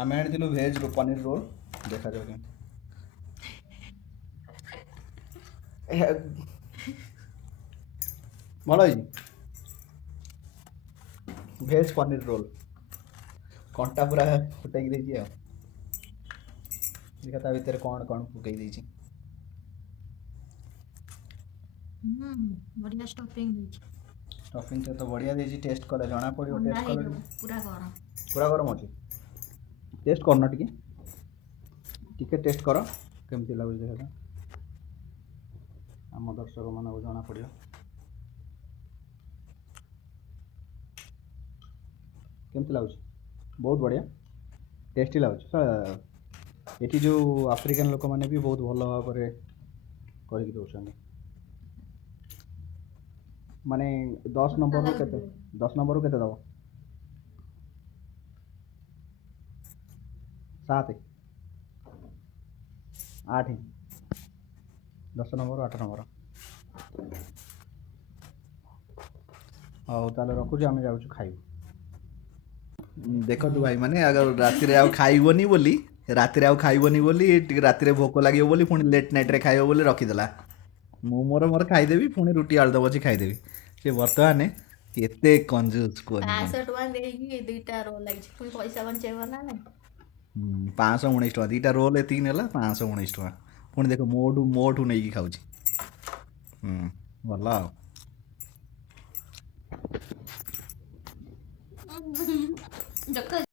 आम आनी भेज पनीर रोल देखा जाओ भल भेज पनीर रोल कंटा पूरा फुटे देखा ता भितर कौन कौन पकई देछि बढ़िया स्टफिंग देछि स्टफिंग से तो बढ़िया देछि टेस्ट करे जना पड़ियो ठंडा टेस्ट हे कले जो पूरा गरम पूरा गरम अछि टेस्ट करना टिके टिके टेस्ट कर केमती लागु देखा आम दर्शक मान जना पड़ियो केमती लागु बहुत बढ़िया टेस्टी लागु ये जो आफ्रिकन लोक मैंने भी बहुत भल भाव कर दौरान माने 10 नंबर रू केते 10 नंबर रू केते दबो 7 8 10 नंबर 8 नंबर ହଉ ତାହେଲେ ରଖୁଛି ଆମେ ଯାଉଛୁ ଖାଇବୁ ଦେଖନ୍ତୁ ଭାଇ ମାନେ ଆଗ ରାତିରେ ଆଉ ଖାଇବନି ବୋଲି ରାତିରେ ଆଉ ଖାଇବନି ବୋଲି ଟିକେ ରାତିରେ ଭୋକ ଲାଗିବ ବୋଲି ପୁଣି ଲେଟ୍ ନାଇଟ୍ରେ ଖାଇବ ବୋଲି ରଖିଦେଲା ମୁଁ ମୋର ଖାଇଦେବି ପୁଣି ରୁଟି ଆଳୁଦମ୍ ଅଛି ଖାଇଦେବି ସେ ବର୍ତ୍ତମାନ କେତେ କଞ୍ଜୁସ୍ କୁହନି କୁହନି 500 ଟଙ୍କା ଦେଇକି ଦୁଇଟା ରୋଲ୍ ଲାଗିଛି ପୁଣି ପଇସା ବଞ୍ଚେଇବ ନା ନାଇଁ 519 ଟଙ୍କା ଦୁଇଟା ରୋଲ୍ ଏତିକି ନେଲା 519 ଟଙ୍କା ପୁଣି ଦେଖ ମୋଠୁ ନେଇକି ଖାଉଛି ଭଲ ଆଉ ଦେଖ